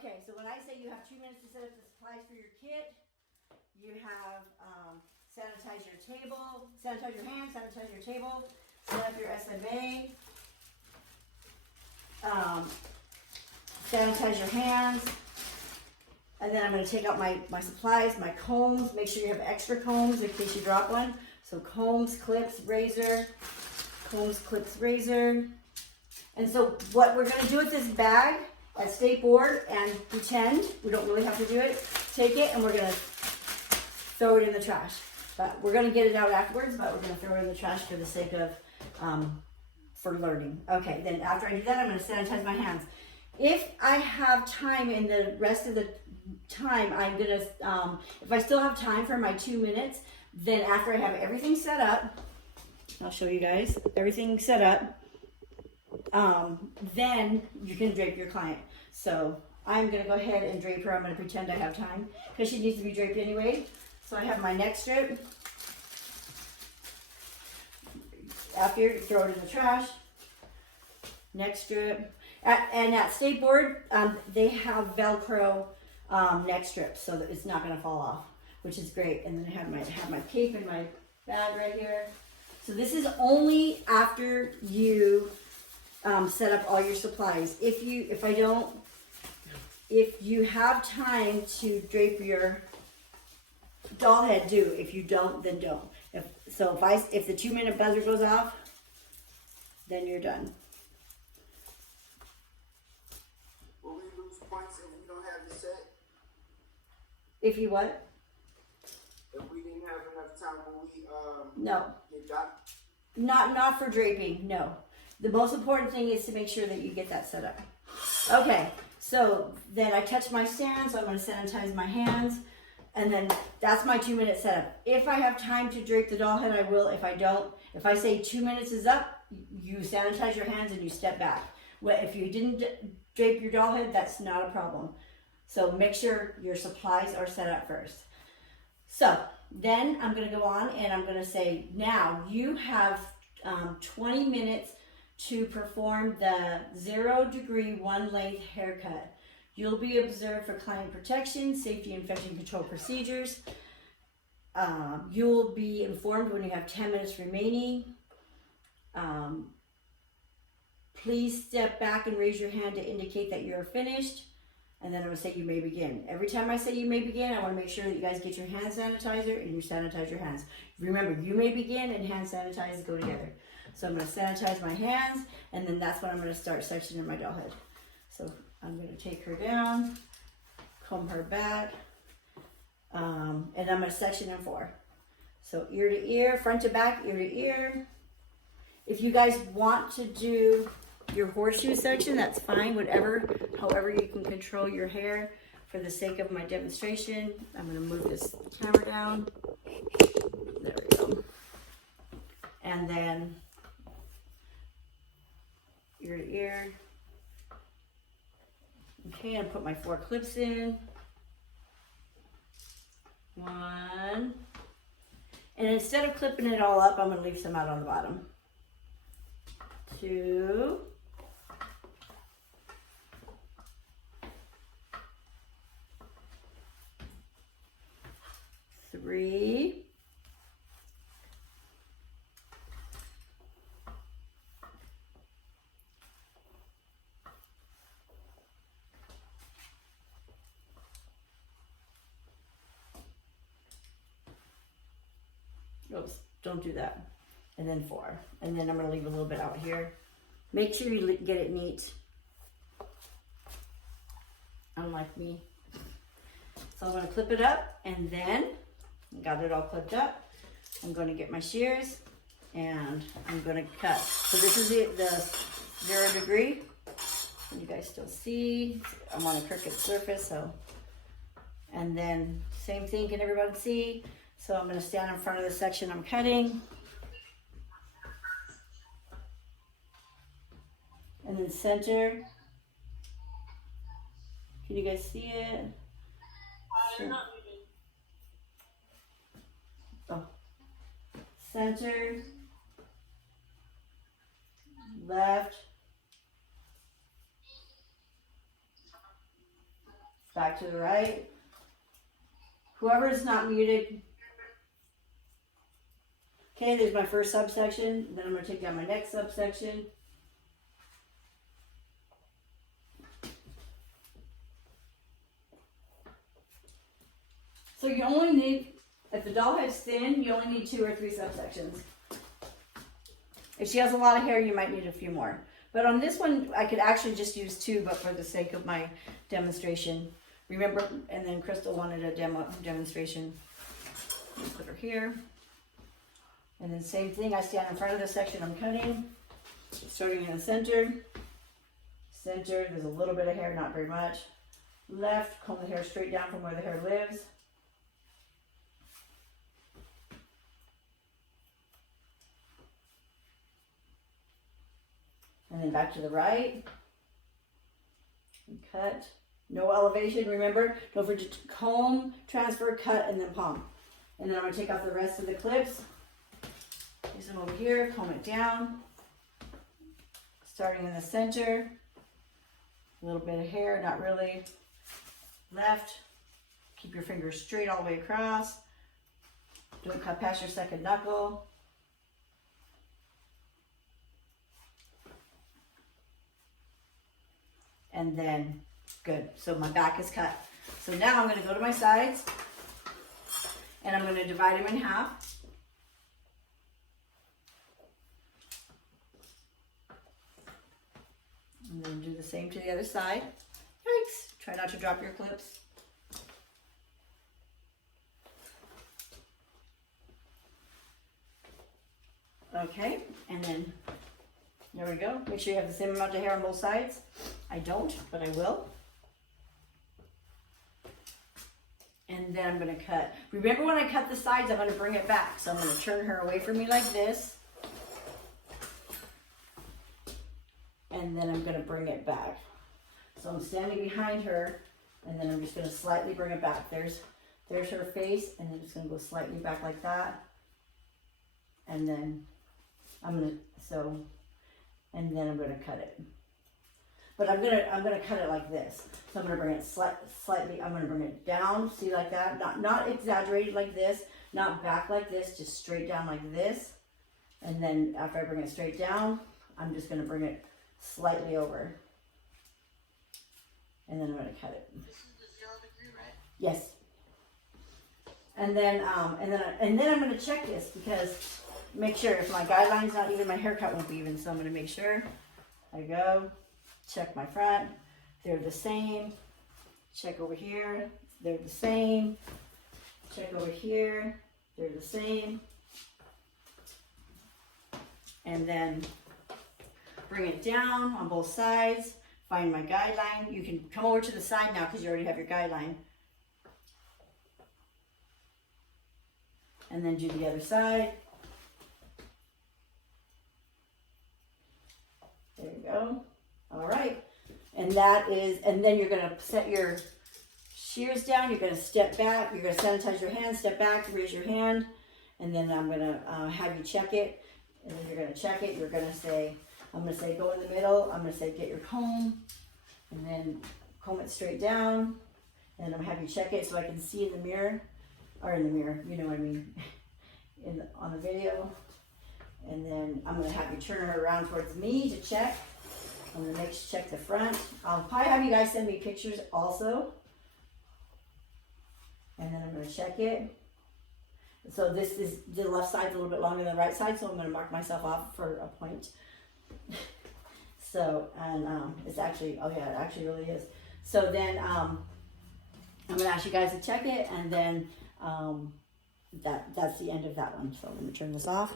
Okay, so when I say you have 2 minutes to set up the supplies for your kit, you have sanitize your table, sanitize your hands, sanitize your table, set up your SMA, sanitize your hands, and then I'm going to take out my supplies, my combs. Make sure you have extra combs in case you drop one. So combs, clips, razor, combs, clips, razor. And so what we're going to do with this bag, let's stay bored and pretend, we don't really have to do it, take it and we're going to throw it in the trash. But we're going to get it out afterwards, but we're going to throw it in the trash for the sake of, for learning. Okay, then after I do that, I'm going to sanitize my hands. If I have time in the rest of the time, I'm going to, if I still have time for my 2 minutes, then after I have everything set up, I'll show you guys, everything set up, then you can drape your client. So I'm going to go ahead and drape her. I'm going to pretend I have time because she needs to be draped anyway. So I have my neck strip. After, throw it in the trash. Neck strip. And at Skateboard, they have Velcro neck strips so that it's not going to fall off, which is great. And then I have my cape in my bag right here. So this is only after you set up all your supplies. If you have time to drape your doll head, do. If you don't, then don't. If the 2 minute buzzer goes off, then you're done. Will we lose points if we don't have it set? If you what? If we didn't have enough time, will we No. get done? Not for draping, no. The most important thing is to make sure that you get that set up. Okay, so then I touch my stand, so I'm going to sanitize my hands. And then that's my 2 minute setup. If I have time to drape the doll head, I will. If I don't, if I say 2 minutes is up, you sanitize your hands and you step back. Well, if you didn't drape your doll head, that's not a problem. So make sure your supplies are set up first. So then I'm going to go on and I'm going to say, now you have 20 minutes to perform the 0 degree 1 length haircut. You'll be observed for client protection, safety, infection control procedures. You'll be informed when you have 10 minutes remaining. Please step back and raise your hand to indicate that you're finished. And then I'm going to say you may begin. Every time I say you may begin, I want to make sure that you guys get your hand sanitizer and you sanitize your hands. Remember, you may begin and hand sanitize go together. So I'm going to sanitize my hands, and then that's when I'm going to start sectioning my doll head. So I'm going to take her down, comb her back, and I'm going to section in 4. So ear to ear, front to back, ear to ear. If you guys want to do your horseshoe section, that's fine, however you can control your hair. For the sake of my demonstration, I'm going to move this camera down. There we go. And then ear to ear. Okay, I'll put my 4 clips in. 1. And instead of clipping it all up, I'm going to leave some out on the bottom. 2. 3. 'Oops, don't do that. And then 4. And then I'm going to leave a little bit out here. Make sure you get it neat. Unlike me. So I'm going to clip it up, and then got it all clipped up. I'm going to get my shears and I'm going to cut. So this is the 0 degree. You guys still see, I'm on a crooked surface, so, and then same thing, can everybody see? So I'm going to stand in front of the section I'm cutting. And then center. Can you guys see it? Oh. Center. Left. back to the right. Whoever is not muted. Okay, there's my first subsection. Then I'm going to take down my next subsection. So you only need, if the doll head's thin, you only need 2 or 3 subsections. If she has a lot of hair, you might need a few more. But on this one, I could actually just use 2, but for the sake of my demonstration. Remember, and then Crystal wanted a demonstration. Put her here. And then same thing, I stand in front of the section I'm cutting. Starting in the center. Center, there's a little bit of hair, not very much. Left, comb the hair straight down from where the hair lives. And then back to the right. And cut. No elevation, remember? Don't forget to comb, transfer, cut, and then palm. And then I'm going to take off the rest of the clips. Use them over here, comb it down. Starting in the center. A little bit of hair, not really. Left. Keep your fingers straight all the way across. Don't cut past your second knuckle. And then, good. So my back is cut. So now I'm going to go to my sides. And I'm going to divide them in half. And then do the same to the other side. Yikes. Try not to drop your clips. Okay, and then there we go. Make sure you have the same amount of hair on both sides. I don't, but I will. And then I'm going to cut. Remember when I cut the sides, I'm going to bring it back. So I'm going to turn her away from me like this. And then I'm going to bring it back. So I'm standing behind her, and then I'm just going to slightly bring it back. There's her face, and then it's going to go slightly back like that. And then I'm going to, and then I'm going to cut it. But I'm gonna cut it like this. So I'm gonna bring it slightly. I'm gonna bring it down. See, like that. Not exaggerated like this. Not back like this. Just straight down like this. And then after I bring it straight down, I'm just gonna bring it slightly over. And then I'm gonna cut it. This is the 0 degree, right? Yes. And then I'm gonna check this because make sure if my guideline's not even, my haircut won't be even. So I'm gonna make sure. I go. Check my front, they're the same. Check over here, they're the same. Check over here, they're the same. And then bring it down on both sides, find my guideline. You can come over to the side now because you already have your guideline. And then do the other side. There you go. All right, and then you're gonna set your shears down, you're gonna step back, you're gonna sanitize your hand, step back, raise your hand, and then I'm gonna have you check it, and then you're gonna check it, I'm gonna say go in the middle, I'm gonna say get your comb, and then comb it straight down, and I'm gonna have you check it so I can see in the mirror, you know what I mean, on the video, and then I'm gonna have you turn her around towards me to check. I'm going to check the front. I'll probably have you guys send me pictures also. And then I'm going to check it. So this is, the left side's a little bit longer than the right side, so I'm going to mark myself off for a point. So, and it's actually, oh yeah, it actually really is. So then I'm going to ask you guys to check it, and then that's the end of that one. So I'm going to turn this off.